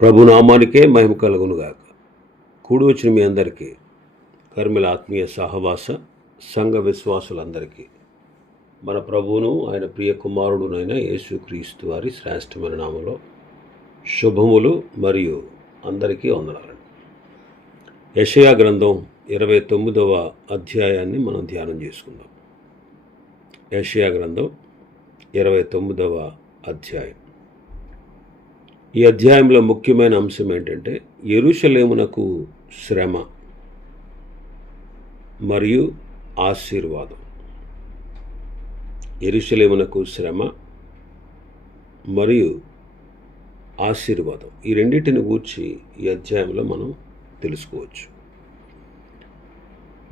ప్రభునామానికే మహిమ కలుగునుగాక. కూడి వచ్చిన మీ అందరికీ కర్మిల ఆత్మీయ సహవాస సంఘ విశ్వాసులందరికీ మన ప్రభువును ఆయన ప్రియ కుమారుడునైన యేసుక్రీస్తు వారి శ్రేష్టమైన నామలో శుభములు మరియు అందరికీ వందనాలండి యషయా గ్రంథం ఇరవై తొమ్మిదవ అధ్యాయాన్ని మనం ధ్యానం చేసుకుందాం. యషయా గ్రంథం ఇరవై తొమ్మిదవ అధ్యాయం. ఈ అధ్యాయంలో ముఖ్యమైన అంశం ఏంటంటే ఎరుషలేమునకు శ్రమ మరియు ఆశీర్వాదం. ఎరుషలేమునకు శ్రమ మరియు ఆశీర్వాదం. ఈ రెండింటిని గూర్చి ఈ అధ్యాయంలో మనం తెలుసుకోవచ్చు.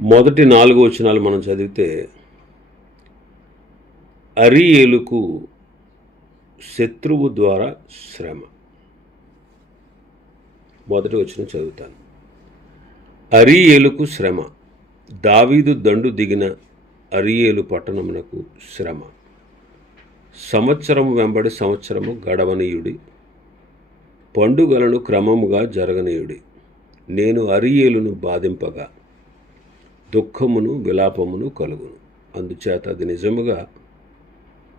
మొదటి నాలుగు వచనాలు మనం చదివితే అరియేలుకు శత్రువు ద్వారా శ్రమ. మొదటి వచ్చిన చదువుతాను. అరియేలుకు శ్రమ. దావీదు దండు దిగిన అరియేలు పట్టణమునకు శ్రమ. సంవత్సరము వెంబడి సంవత్సరము గడవనీయుడి. పండుగలను క్రమముగా జరగనీయుడి. నేను అరియేలును బాధింపగా దుఃఖమును విలాపమును కలుగును. అందుచేత అది నిజముగా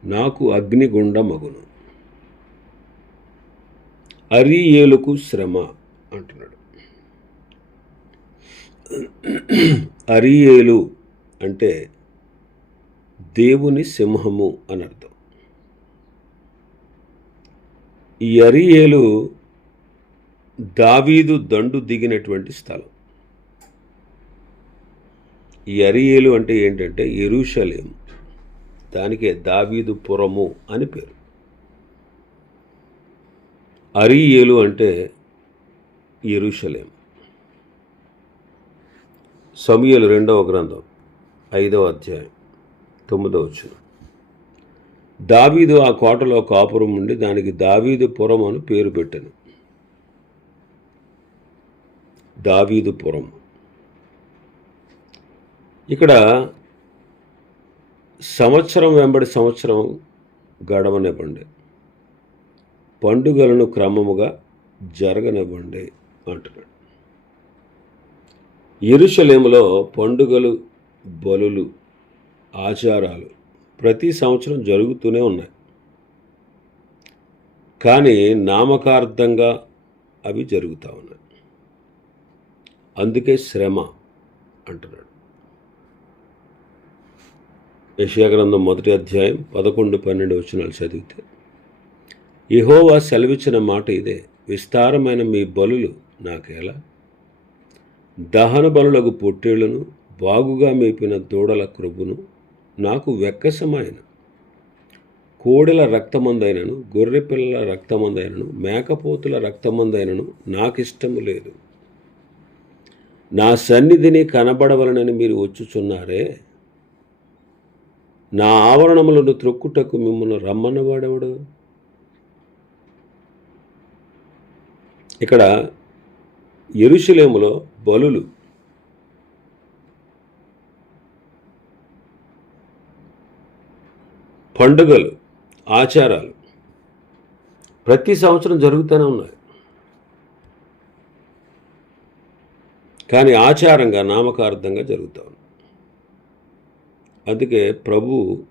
నాకు అగ్నిగుండ మగును. అరియేలుకు శ్రమ. అంటున్నాడు. అరియేలు అంటే దేవుని సింహము అని అర్థం. ఈ అరియేలు దావీదు దండు దిగినటువంటి స్థలం. ఈ అరియేలు అంటే ఏంటంటే ఎరుషలేం దానికే దావీదు పురము అని పేరు. అరియేలు అంటే ఎరుషలేం. సమయలు రెండవ గ్రంథం ఐదవ అధ్యాయం తొమ్మిదవ వచ్చిన దావీదు ఆ కోటలో కాపురం ఉండి దానికి దావీదు పురం అని పేరు పెట్టాను. దావీదు పురం. ఇక్కడ సంవత్సరం వెంబడి సంవత్సరం గడవనివ్వండి. పండుగలను క్రమముగా జరగనివ్వండి. అంటున్నాడు ఎరుషలేములో పండుగలు బలులు ఆచారాలు ప్రతి సంవత్సరం జరుగుతూనే ఉన్నాయి. కానీ నామకార్థంగా అవి జరుగుతూ ఉన్నాయి. అందుకే శ్రమ అంటున్నాడు. యశాగ్రంథం మొదటి అధ్యాయం పదకొండు పన్నెండు వచనాలు చదివితే ఇహోవా సెలవిచ్చిన మాట ఇదే విస్తారమైన మీ బలులు నాకేలా? దహన బలులకు పొట్టేళ్ళను బాగుగా మేపిన దూడల క్రొవ్వును నాకు వెక్కసమైన కోడెల రక్తమందైనను గొర్రె పిల్లల రక్తమందైనను మేకపోతుల రక్తమందైనను నాకిష్టము లేదు. నా సన్నిధిని కనబడవలనని మీరు వచ్చుచున్నారే? నా ఆవరణములను త్రొక్కుటకు మిమ్మల్ని రమ్మన్నవాడెవడు? ఇక్కడ ఎరుషలేములో బలులు. పండుగలు ఆచారాలు. ప్రతి సంవత్సరం జరుగుతూనే ఉన్నాయి. కానీ ఆచారంగా నామకార్థంగా జరుగుతూ ఉన్నాయి అందుకే ప్రభు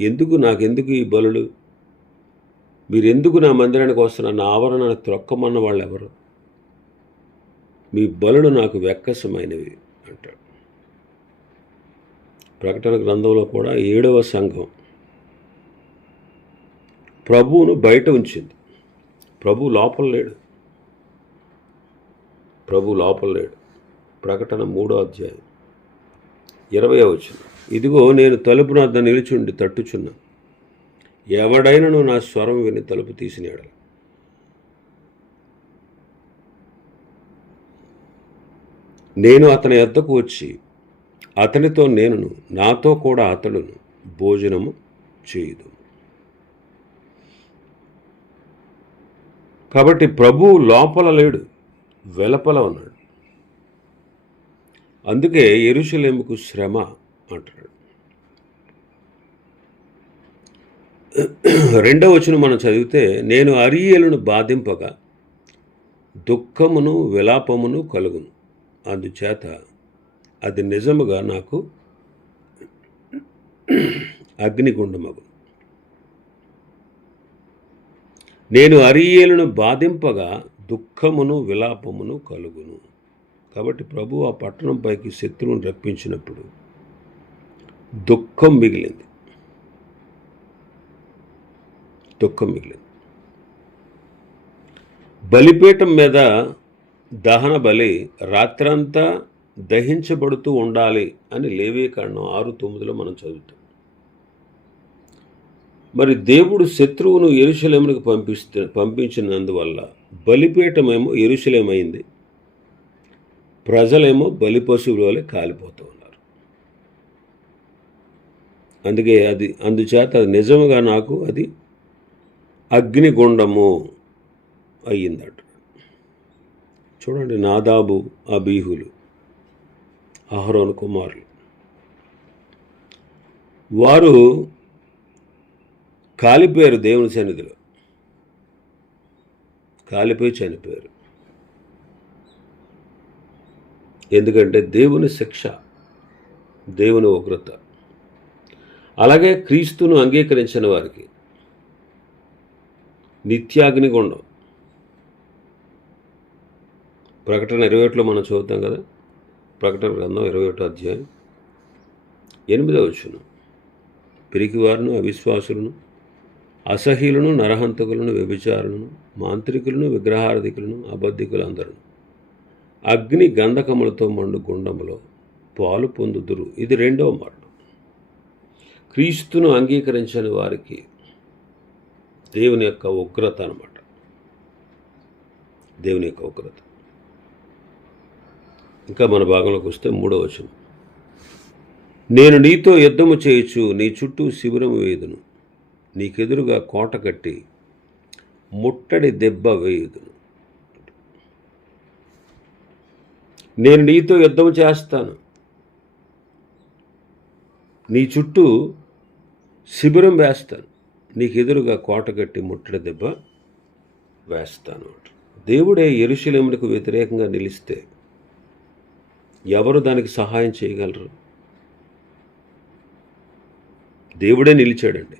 ఎందుకు నాకెందుకు ఈ బలులు? మీరు ఎందుకు నా మందిరానికి వస్తున్న నా ఆవరణను త్రొక్కమన్న వాళ్ళు ఎవరు మీ బలులు నాకు వెక్కసమైనవి అంటాడు. ప్రకటన గ్రంథంలో కూడా ఏడవ సంఘం ప్రభువును బయట ఉంచింది. ప్రభు లోపల లేడు. ప్రభు లోపల లేడు. ప్రకటన మూడో అధ్యాయం ఇరవై వచ్చిన ఇదిగో నేను తలుపు నద్ద నిలుచుండి తట్టుచున్నా ఎవడైనను నా స్వరం విని తలుపు తీసినాడు నేను అతని ఎద్దకు వచ్చి అతనితో నేనును నాతో కూడా అతడును భోజనము చేయదు కాబట్టి ప్రభు లోపల లేడు వెలపల ఉన్నాడు. అందుకే ఎరుషలేముకు శ్రమ అంటాడు. రెండవ వచనం మనం చదివితే నేను అరియలను బాధింపగా దుఃఖమును విలాపమును కలుగును. అందుచేత అది నిజముగా నాకు అగ్నిగుండమగు. నేను అరియేలను బాధింపగా దుఃఖమును విలాపమును కలుగును. కాబట్టి ప్రభు ఆ పట్టణంపైకి శత్రువును రప్పించినప్పుడు దుఃఖం మిగిలింది. దుఃఖం మిగిలింది. బలిపీఠం మీద దహన బలి రాత్రంతా దహించబడుతూ ఉండాలి అని లేవీకరణం ఆరు తొమ్మిదిలో మనం చదువుతాం. మరి దేవుడు శత్రువును ఎరుశలేమునికి పంపిస్తే పంపించినందువల్ల బలిపీఠమేమో ఎరుశలేమైంది ప్రజలేమో బలి పశువుల వలె కాలిపోతూ ఉన్నారు. అందుకే అది అందుచేత అది నిజముగా నాకు అది అగ్నిగుండము అయ్యిందట. చూడండి నాదాబు అబీహులు అహరోన్ కుమారులు. వారు కాలిపోయారు దేవుని సన్నిధిలో. కాలిపోయి చనిపోయారు. ఎందుకంటే దేవుని శిక్ష దేవుని ఉగ్రత. అలాగే క్రీస్తును అంగీకరించిన వారికి నిత్యాగ్నిగుండం ప్రకటన ఇరవై ఒకటిలో మనం చదువుతాం కదా? ప్రకటన గ్రంథం ఇరవై ఒకటో అధ్యాయం. ఎనిమిదో వచ్చును పిరికివారును అవిశ్వాసులను అసహ్యులను నరహంతకులను వ్యభిచారులను మాంత్రికులను విగ్రహారధికులను అబద్ధికులందరూ. అగ్ని గంధకములతో మండు గుండములో పాలు పొందుదురు. ఇది రెండవ మాట క్రీస్తును అంగీకరించని వారికి దేవుని యొక్క ఉగ్రత అనమాట దేవుని యొక్క ఉగ్రత. ఇంకా మన భాగంలోకి వస్తే మూడవ వచనం. నేను నీతో యుద్ధము చేయొచ్చు నీ చుట్టూ శిబిరము వేయుదును. నీకెదురుగా కోట కట్టి ముట్టడి దెబ్బ వేయుదును. నేను నీతో యుద్ధం చేస్తాను. నీ చుట్టూ శిబిరం వేస్తాను. నీకు ఎదురుగా కోట కట్టి ముట్టడి దెబ్బ వేస్తాను దేవుడే ఎరుశలేములకు వ్యతిరేకంగా నిలిస్తే ఎవరు దానికి సహాయం చేయగలరు? దేవుడే నిలిచాడండి.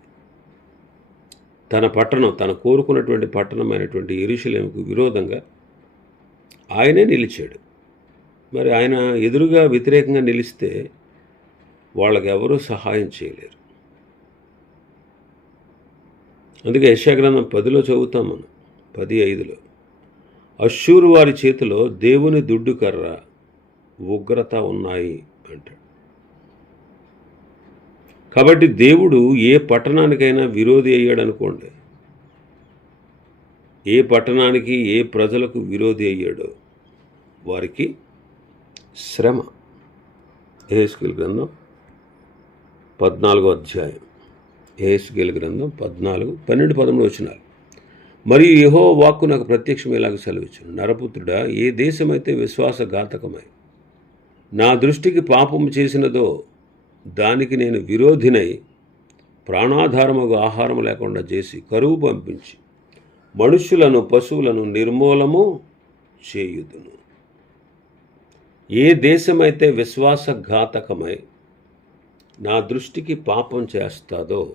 తన పట్టణం తన కోరుకున్నటువంటి పట్టణమైనటువంటి ఇరుషులేముకు విరోధంగా ఆయనే నిలిచాడు. మరి ఆయన ఎదురుగా వ్యతిరేకంగా నిలిస్తే వాళ్ళకి ఎవరూ సహాయం చేయలేరు. అందుకే యశాగ్రంథం పదిలో చదువుతాం మనం పది ఐదులో. అశ్షూరు వారి చేతిలో దేవుని దుడ్డు కర్ర ఉగ్రత ఉన్నాయి అంటాడు. కాబట్టి దేవుడు ఏ పట్టణానికైనా విరోధి అయ్యాడు అనుకోండి ఏ పట్టణానికి ఏ ప్రజలకు విరోధి అయ్యాడో వారికి శ్రమ. ఏహెస్కేల్ గ్రంథం పద్నాలుగో అధ్యాయం. ఏహెస్కేల్ గ్రంథం పద్నాలుగు పన్నెండు పదమూడు వచ్చినారు మరియు యహో వాక్కు నాకు ప్రత్యక్షం ఇలాగ సెలవిచ్చును నరపుత్రుడా ఏ దేశమైతే విశ్వాసఘాతకమై నా దృష్టికి పాపము చేసినదో దానికి నేను విరోధినై ప్రాణాధారముగా ఆహారం లేకుండా చేసి కరువు పంపించి మనుష్యులను పశువులను నిర్మూలము చేయుదును. ఏ దేశమైతే విశ్వాసఘాతకమై నా దృష్టికి పాపం చేస్తాదో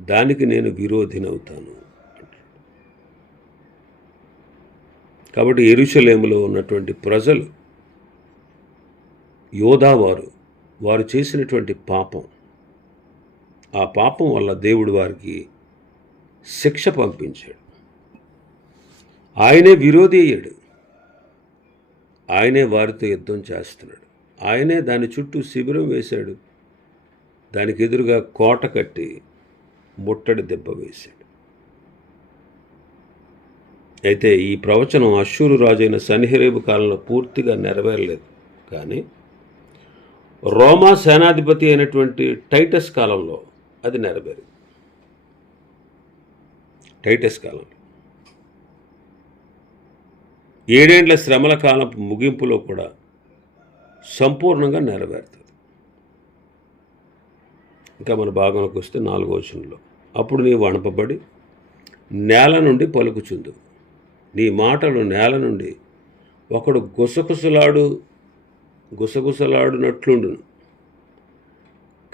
దానికి నేను విరోధినవుతాను కాబట్టి ఎరుషలేములో ఉన్నటువంటి ప్రజలు యోధావారు వారు చేసినటువంటి పాపం. ఆ పాపం వల్ల దేవుడు వారికి శిక్ష పంపించాడు. ఆయనే విరోధి అయ్యాడు. ఆయనే వారితో యుద్ధం చేస్తున్నాడు. ఆయనే దాని చుట్టూ శిబిరం వేశాడు. దానికి ఎదురుగా కోట కట్టి ముట్టడి దెబ్బ వేశాడు. అయితే ఈ ప్రవచనం అశ్షూరు రాజైన సన్హెరేబు కాలంలో పూర్తిగా నెరవేరలేదు. కానీ రోమా సేనాధిపతి అయినటువంటి టైటస్ కాలంలో అది నెరవేరింది. టైటస్ కాలంలో ఏడేండ్ల శ్రమల కాలం ముగింపులో కూడా సంపూర్ణంగా నెరవేరుతుంది. ఇంకా మన భాగంలోకి వస్తే నాలుగో వచనంలో. అప్పుడు నీవు అణపబడి నేల నుండి పలుకుచుందు నీ మాటలు నేల నుండి ఒకడు గుసగుసలాడు గుసగుసలాడునట్లుండును.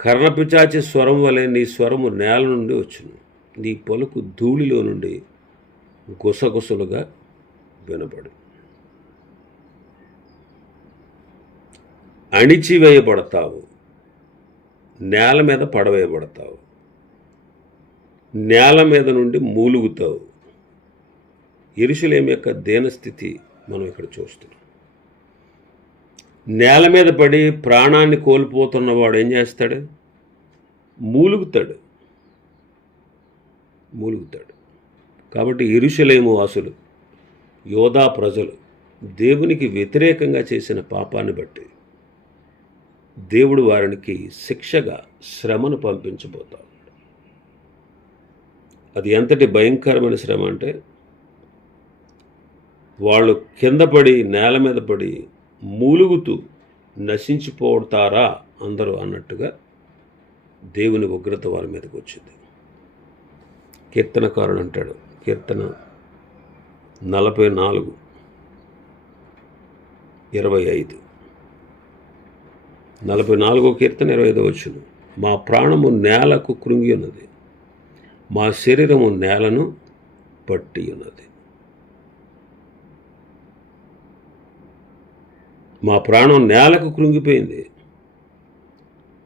కర్ణపిచాచి స్వరం వలె నీ స్వరము నేల నుండి వచ్చును. నీ పలుకు ధూళిలో నుండి గుసగుసలుగా వినబడు అణిచివేయబడతావు. నేల మీద పడవేయబడతావు. నేల మీద నుండి మూలుగుతావు. ఎరుషులేం యొక్క దీనస్థితి మనం ఇక్కడ చూస్తున్నాం. నేల మీద పడి ప్రాణాన్ని కోల్పోతున్నవాడు ఏం చేస్తాడు? మూలుగుతాడు. మూలుగుతాడు. కాబట్టి ఇరుషలేము వాసులు యోధా ప్రజలు దేవునికి వ్యతిరేకంగా చేసిన పాపాన్ని బట్టి దేవుడు వారికి శిక్షగా శ్రమను పంపించబోతాడు. అది ఎంతటి భయంకరమైన శ్రమ అంటే వాళ్ళు కింద పడి నేల మీద పడి మూలుగుతూ నశించిపోతారా అందరూ అన్నట్టుగా దేవుని ఉగ్రత వారి మీదకి వచ్చింది. కీర్తనకారుడు అంటాడు కీర్తన నలభై నాలుగు ఇరవై ఐదు. నలభై నాలుగో కీర్తన ఇరవై ఐదో వచ్చును మా ప్రాణము నేలకు కృంగి ఉన్నది. మా శరీరము నేలను పట్టి ఉన్నది. మా ప్రాణం నేలకు కృంగిపోయింది.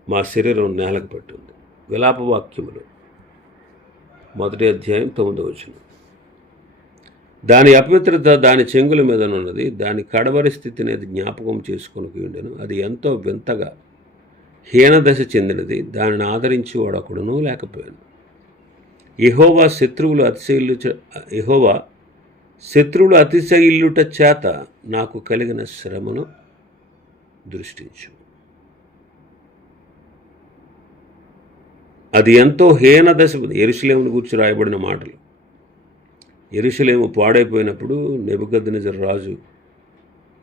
మా శరీరం నేలకు పట్టింది. విలాప వాక్యములు. మొదటి అధ్యాయం తొమ్మిదో వచ్చిన దాని అపవిత్రత దాని చెంగుల మీదనున్నది. దాని కడవరి స్థితిని అది జ్ఞాపకం చేసుకొని ఉండెను అది ఎంతో వింతగా హీనదశ చెందినది. దానిని ఆదరించి వాడొకడునూ లేకపోయాను. యహోవా శత్రువులు అతిశయిల్లు యహోవా శత్రువులు అతిశయిల్లుట చేత నాకు కలిగిన శ్రమను దృష్టించు. అది ఎంతో హీన దశ. ఎరుసలేమును గురించి రాయబడిన మాటలు. ఎరుసలేము పాడైపోయినప్పుడు నెబుకద్నజర్ రాజు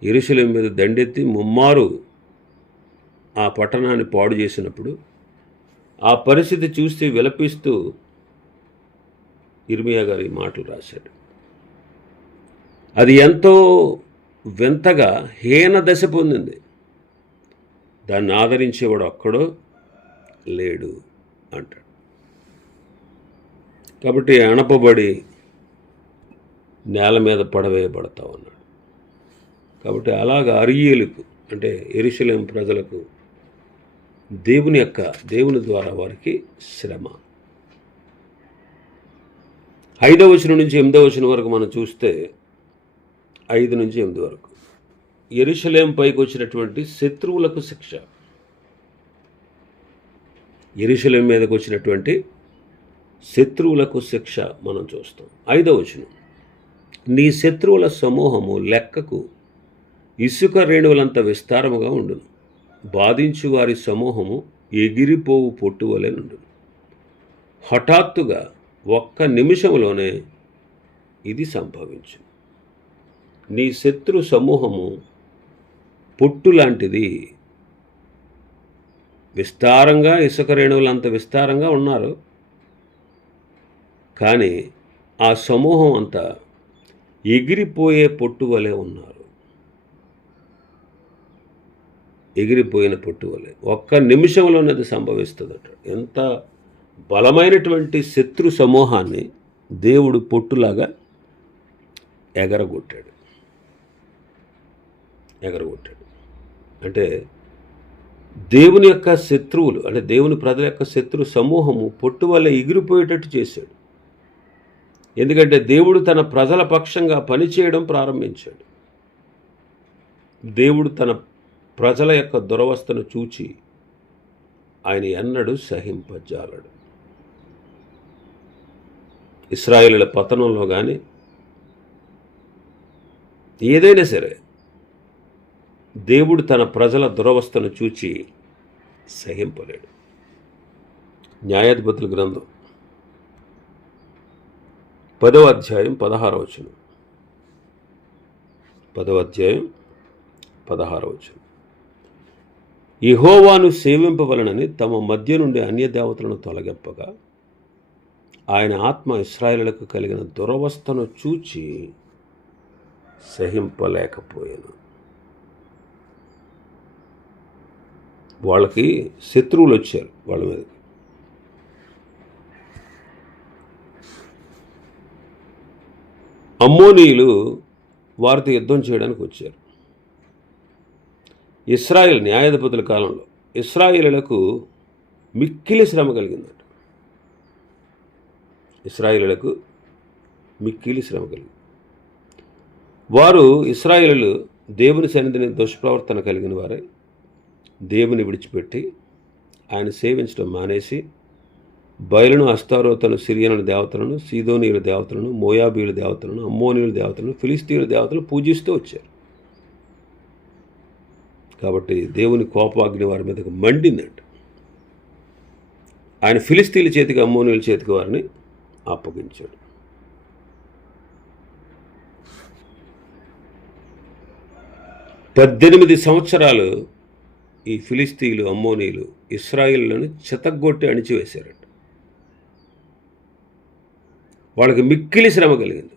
ఎరుసలేం మీద దండెత్తి ముమ్మారు ఆ పట్టణాన్ని పాడు చేసినప్పుడు ఆ పరిస్థితి చూస్తే విలపిస్తూ ఇర్మియా గారు ఈ మాటలు రాశాడు. అది ఎంతో వింతగా హీన దశ పొందింది. దాన్ని ఆదరించేవాడు ఒక్కడో లేడు అంటాడు. కాబట్టి అణపబడి నేల మీద పడవేయబడతావు అన్నాడు. కాబట్టి అలాగ అరియలకు అంటే ఎరుశలేం ప్రజలకు దేవుని యొక్క దేవుని ద్వారా వారికి శ్రమ. ఐదవ వచనం నుంచి ఎనిమిదవ వచనం వరకు మనం చూస్తే ఐదు నుంచి ఎనిమిది వరకు. ఎరుషలేం పైకి వచ్చినటువంటి శత్రువులకు శిక్ష. ఎరుషలేం మీదకి వచ్చినటువంటి శత్రువులకు శిక్ష మనం చూస్తాం. ఐదవ వచనం. నీ శత్రువుల సమూహము లెక్కకు ఇసుక రేణువులంత విస్తారముగా ఉండును. బాధించు వారి సమూహము ఎగిరిపోవు పొట్టువలే నుండును. హఠాత్తుగా ఒక్క నిమిషంలోనే ఇది సంభవించు నీ శత్రు సమూహము పొట్టు లాంటిది. విస్తారంగా ఇసుక రేణువులంత విస్తారంగా ఉన్నారు. కానీ ఆ సమూహం అంతా ఎగిరిపోయే పొట్టు వలె ఉన్నారు. ఎగిరిపోయిన పొట్టు వలె. ఒక్క నిమిషంలోనే అది సంభవిస్తుందట. ఎంత బలమైనటువంటి శత్రు సమూహాన్ని దేవుడు పొట్టులాగా ఎగరగొట్టాడు. ఎగరగొట్టాడు. అంటే దేవుని యొక్క శత్రువులు అంటే దేవుని ప్రజల యొక్క శత్రు సమూహము పొట్టు వల్ల ఎగిరిపోయేటట్టు చేశాడు. ఎందుకంటే దేవుడు తన ప్రజల పక్షంగా పనిచేయడం ప్రారంభించాడు. దేవుడు తన ప్రజల యొక్క దురవస్థను చూచి ఆయన ఎన్నడూ సహింపజాలడు. ఇస్రాయేలుల పతనంలో కానీ ఏదైనా సరే దేవుడు తన ప్రజల దురవస్థను చూచి సహింపలేడు. న్యాయాధిపతుల గ్రంథం పదవ అధ్యాయం పదహార వచనం. పదవ అధ్యాయం పదహార వచనం. ఇహోవాను సేవింపవలనని తమ మధ్య నుండి అన్య దేవతలను తొలగింపగా ఆయన ఆత్మ ఇస్రాయేలులకు కలిగిన దురవస్థను చూచి సహింపలేకపోయాను. వాళ్ళకి శత్రువులు వచ్చారు వాళ్ళ మీద అమ్మోనీయులు వారితో యుద్ధం చేయడానికి వచ్చారు. ఇస్రాయిల్ న్యాయాధిపతుల కాలంలో ఇస్రాయిలకు మిక్కిలి శ్రమ కలిగిందట. ఇస్రాయిలకు మిక్కిలి శ్రమ కలిగింది. వారు ఇస్రాయిలు దేవుని సన్నిధిని దుష్ప్రవర్తన కలిగిన వారే దేవుని విడిచిపెట్టి ఆయన సేవించడం మానేసి బయలును అస్తారోతను సిరియనుల దేవతలను సీదోనీయుల దేవతలను మోయాబీయుల దేవతలను అమ్మోనీయుల దేవతలను ఫిలిస్తీయుల దేవతలను పూజిస్తూ వచ్చారు. కాబట్టి దేవుని కోపాగ్ని వారి మీదకు మండిందంట. ఆయన ఫిలిస్తీన్ల చేతికి అమ్మోనీయుల చేతికి వారిని అప్పగించాడు. పద్దెనిమిది సంవత్సరాలు ఈ ఫిలిస్తీన్లు అమ్మోనీలు ఇస్రాయిల్లను చితగ్గొట్టి అణిచివేశారట. వాళ్ళకి మిక్కిలి శ్రమ కలిగింది.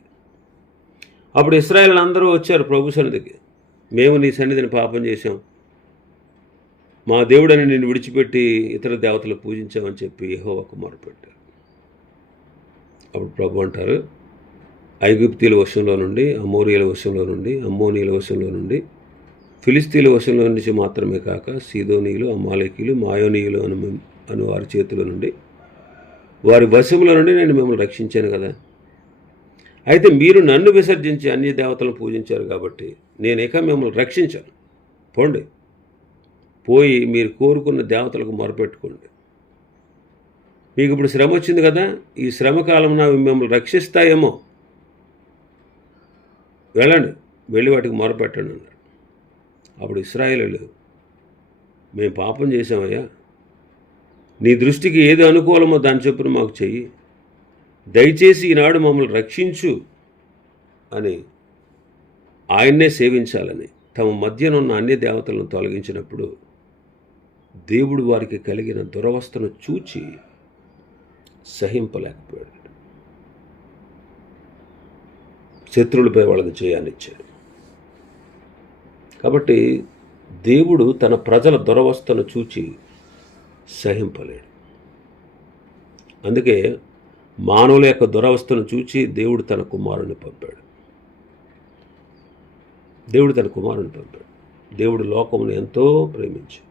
అప్పుడు ఇస్రాయిల్ అందరూ వచ్చారు ప్రభు సన్నిధికి. మేము నీ సన్నిధిని పాపం చేశాం. మా దేవుడని నిన్ను విడిచిపెట్టి ఇతర దేవతలు పూజించామని చెప్పి యెహోవాకు మొరపెట్టారు అప్పుడు ప్రభు అంటారు ఐగుప్తీల వశంలో నుండి అమోరియల వశంలో నుండి అమ్మోనీల వశంలో నుండి ఫిలిస్తీన్ల వశంలో నుంచి మాత్రమే కాక సీదోనీయులు అమాలకీలు మాయోనీయులు అను అను వారి చేతుల నుండి వారి వశంలో నుండి నేను మిమ్మల్ని రక్షించాను కదా. అయితే మీరు నన్ను విసర్జించి అన్ని దేవతలను పూజించారు కాబట్టి నేను ఇక మిమ్మల్ని రక్షించాను. పోండి. పోయి మీరు కోరుకున్న దేవతలకు మొరపెట్టుకోండి. మీకు ఇప్పుడు శ్రమ వచ్చింది కదా ఈ శ్రమ కాలం మిమ్మల్ని రక్షిస్తాయేమో. వెళ్ళండి. వెళ్ళి వాటికి మొరపెట్టండి అన్నాడు అప్పుడు ఇస్రాయేలు మేము పాపం చేసామయ్యా నీ దృష్టికి ఏది అనుకూలమో దాని చొప్పున మాకు చెయ్యి. దయచేసి ఈనాడు మమ్మల్ని రక్షించు అని ఆయన్నే సేవించాలని తమ మధ్యనున్న అన్ని దేవతలను తొలగించినప్పుడు దేవుడు వారికి కలిగిన దురవస్థను చూచి సహింపలేకపోయాడు. శత్రువులపై వాళ్ళకి చేయానిచ్చాడు. కాబట్టి దేవుడు తన ప్రజల దురవస్థను చూచి సహింపలేడు. అందుకే మానవుల యొక్క దురవస్థను చూచి దేవుడు తన కుమారుని పంపాడు. దేవుడు తన కుమారుని పంపాడు. దేవుడు లోకమును ఎంతో ప్రేమించి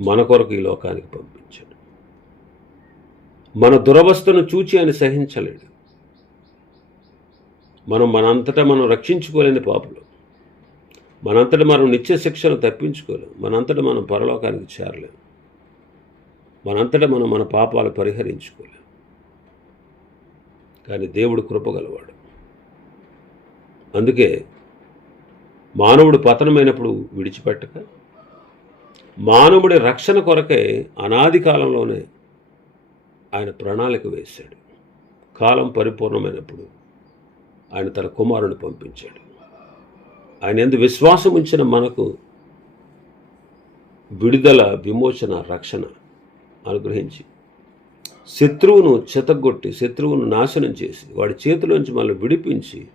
మన కొరకు ఈ లోకానికి పంపించాడు. మన దురవస్థను చూచి ఆయన సహించలేడు. మనం మనంతటా మనం రక్షించుకోలేని పాపులు. మనంతటా మనం నిత్య శిక్షను తప్పించుకోలేము మనంతటా మనం పరలోకానికి చేరలేం. మనంతటా మనం మన పాపాలు పరిహరించుకోలేం. కానీ దేవుడు కృపగలవాడు అందుకే మానవుడు పతనమైనప్పుడు విడిచిపెట్టక మానవుడి రక్షణ కొరకే అనాది కాలంలోనే ఆయన ప్రణాళిక వేశాడు. కాలం పరిపూర్ణమైనప్పుడు ఆయన తన కుమారుని పంపించాడు. ఆయన ఎందు విశ్వాసం ఉంచిన మనకు విడుదల విమోచన రక్షణ అనుగ్రహించి శత్రువును చెతగొట్టి శత్రువును నాశనం చేసి వాడి చేతిలోంచి మనల్ని విడిపించి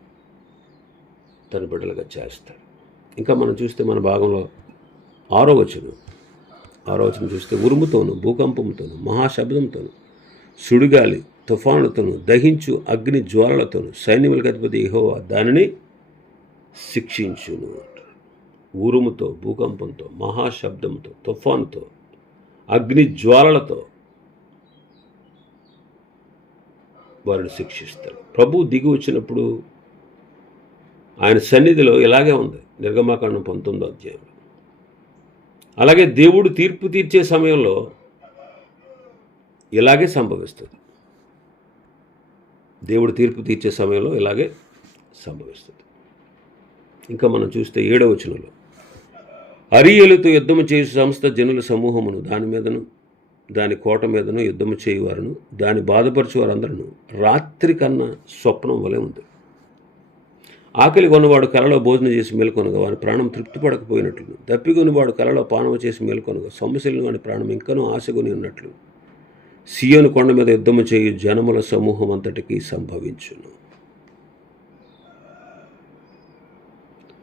తన బిడ్డలుగా చేస్తాడు. ఇంకా మనం చూస్తే మన భాగంలో ఆరో వచనం. ఆరో వచనం చూస్తే ఉరుముతోను భూకంపంతోను మహాశబ్దంతోను సుడిగాలి తుఫానుతోను దహించు అగ్ని జ్వాలలతోను సైన్యములకు అధిపతి యెహోవా దానిని శిక్షించును ఉరుముతో భూకంపంతో మహాశబ్దంతో తుఫానుతో అగ్ని జ్వాలలతో వారిని శిక్షిస్తాడు ప్రభు దిగి వచ్చినప్పుడు ఆయన సన్నిధిలో ఇలాగే ఉంది. నిర్గమాకాండం పంతొమ్మిదో అధ్యాయంలో అలాగే దేవుడు తీర్పు తీర్చే సమయంలో ఇలాగే సంభవిస్తుంది. దేవుడు తీర్పు తీర్చే సమయంలో ఇలాగే సంభవిస్తుంది. ఇంకా మనం చూస్తే ఏడవ వచనంలో అరియలుతో యుద్ధము చేయు సంస్థ జనుల సమూహమును దాని మీదను దాని కోట మీదను యుద్ధము చేయువారును దాని బాధపరచు వారందరూ రాత్రి కన్నా స్వప్నం వలె ఉంది. ఆకలి కొన్నవాడు కలలో భోజనం చేసి మేల్కొనగా వాని ప్రాణం తృప్తిపడకపోయినట్లు దప్పికొనివాడు కలలో పానము చేసి మేల్కొనగా సొమ్మశిల్ని వాడి ప్రాణం ఇంకనూ ఆశగొని ఉన్నట్లు సియోను కొండ మీద యుద్ధము చేయు జనముల సమూహం అంతటికి సంభవించును.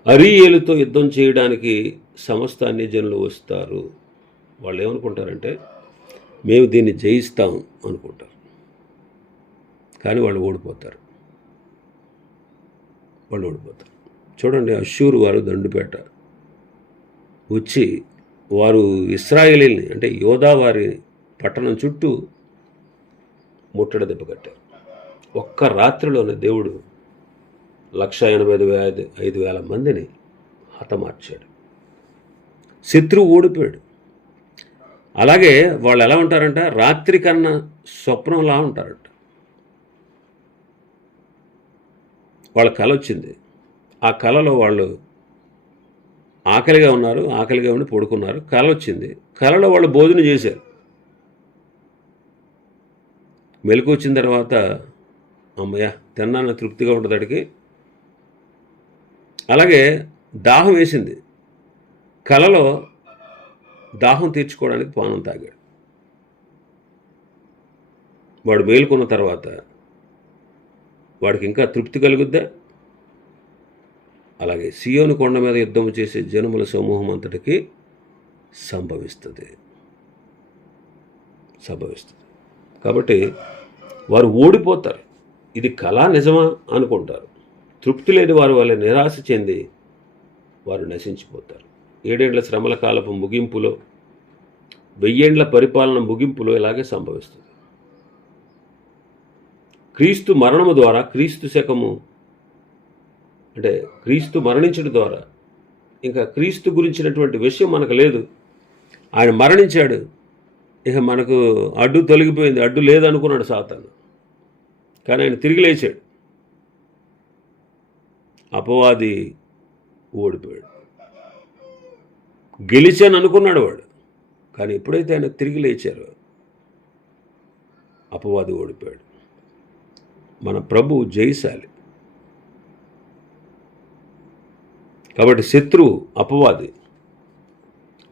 అరియేలుతో యుద్ధం చేయడానికి సమస్త అన్ని జనులు వస్తారు. వాళ్ళు ఏమనుకుంటారంటే మేము దీన్ని జయిస్తాం అనుకుంటారు. కానీ వాళ్ళు ఓడిపోతారు. వాళ్ళు ఓడిపోతారు. చూడండి అశ్షూరు వారు దండుపేట వచ్చి వారు ఇస్రాయేలీని అంటే యోధా వారి పట్టణం చుట్టూ ముట్టడ దెబ్బ కట్టారు. ఒక్క రాత్రిలోనే దేవుడు లక్ష ఎనభై ఐదు వేల ఐదు వేల మందిని హతమార్చాడు. శత్రువు ఓడిపోయాడు. అలాగే వాళ్ళు ఎలా ఉంటారంట? రాత్రి కన్నా స్వప్నంలా ఉంటారంట. వాళ్ళ కళ వచ్చింది. ఆ కళలో వాళ్ళు ఆకలిగా ఉన్నారు ఆకలిగా ఉండి పడుకున్నారు. కళ వచ్చింది. కళలో వాళ్ళు భోజనం చేశారు. మెలకు వచ్చిన తర్వాత అమ్మయ్య తిన్నాను తృప్తిగా ఉండదాడికి అలాగే దాహం వేసింది. కలలో దాహం తీర్చుకోవడానికి పానం తాగాడు. వాడు మేలుకున్న తర్వాత వాడికి ఇంకా తృప్తి కలుగుద్దా? అలాగే సియోను కొండ మీద యుద్ధం చేసే జనుముల సమూహం అంతటికి సంభవిస్తుంది. సంభవిస్తుంది. కాబట్టి వారు ఓడిపోతారు. ఇది కళా నిజమా అనుకుంటారు. తృప్తి లేని వారు వాళ్ళ నిరాశ చెంది వారు నశించిపోతారు. ఏడేండ్ల శ్రమల కాలపు ముగింపులో వెయ్యేండ్ల పరిపాలన ముగింపులో ఇలాగే సంభవిస్తుంది. క్రీస్తు మరణము ద్వారా క్రీస్తు శకము అంటే క్రీస్తు మరణించడం ద్వారా ఇంకా క్రీస్తు గురించినటువంటి విషయం మనకు లేదు. ఆయన మరణించాడు. ఇక మనకు అడ్డు తొలగిపోయింది అడ్డు లేదనుకున్నాడు సాతాను. కానీ ఆయన తిరిగి లేచాడు. అపవాది ఓడిపోయాడు. గెలిచాను అనుకున్నాడు వాడు కానీ ఎప్పుడైతే ఆయన తిరిగి లేచారో అపవాది ఓడిపోయాడు. మన ప్రభు జయశాలి. కాబట్టి శత్రువు అపవాది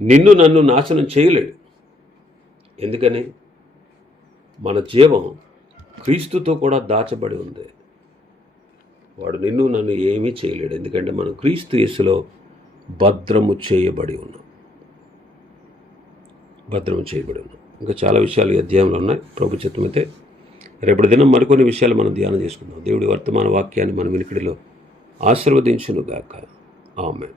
నిన్ను నన్ను నాశనం చేయలేడు. ఎందుకని? మన జీవం క్రీస్తుతో కూడా దాచబడి ఉంది. వాడు నిన్ను నన్ను ఏమీ చేయలేడు. ఎందుకంటే మనం క్రీస్తు యేసులో భద్రము చేయబడి ఉన్నాం. భద్రము చేయబడి ఉన్నాం. ఇంకా చాలా విషయాలు ఈ అధ్యాయంలో ఉన్నాయి. ప్రభు చిత్తమైతే రేపటి దినం మరికొన్ని విషయాలు మనం ధ్యానం చేసుకుందాం. దేవుడి వర్తమాన వాక్యాన్ని మన వినికిడిలో ఆశీర్వదించునుగాక. ఆమె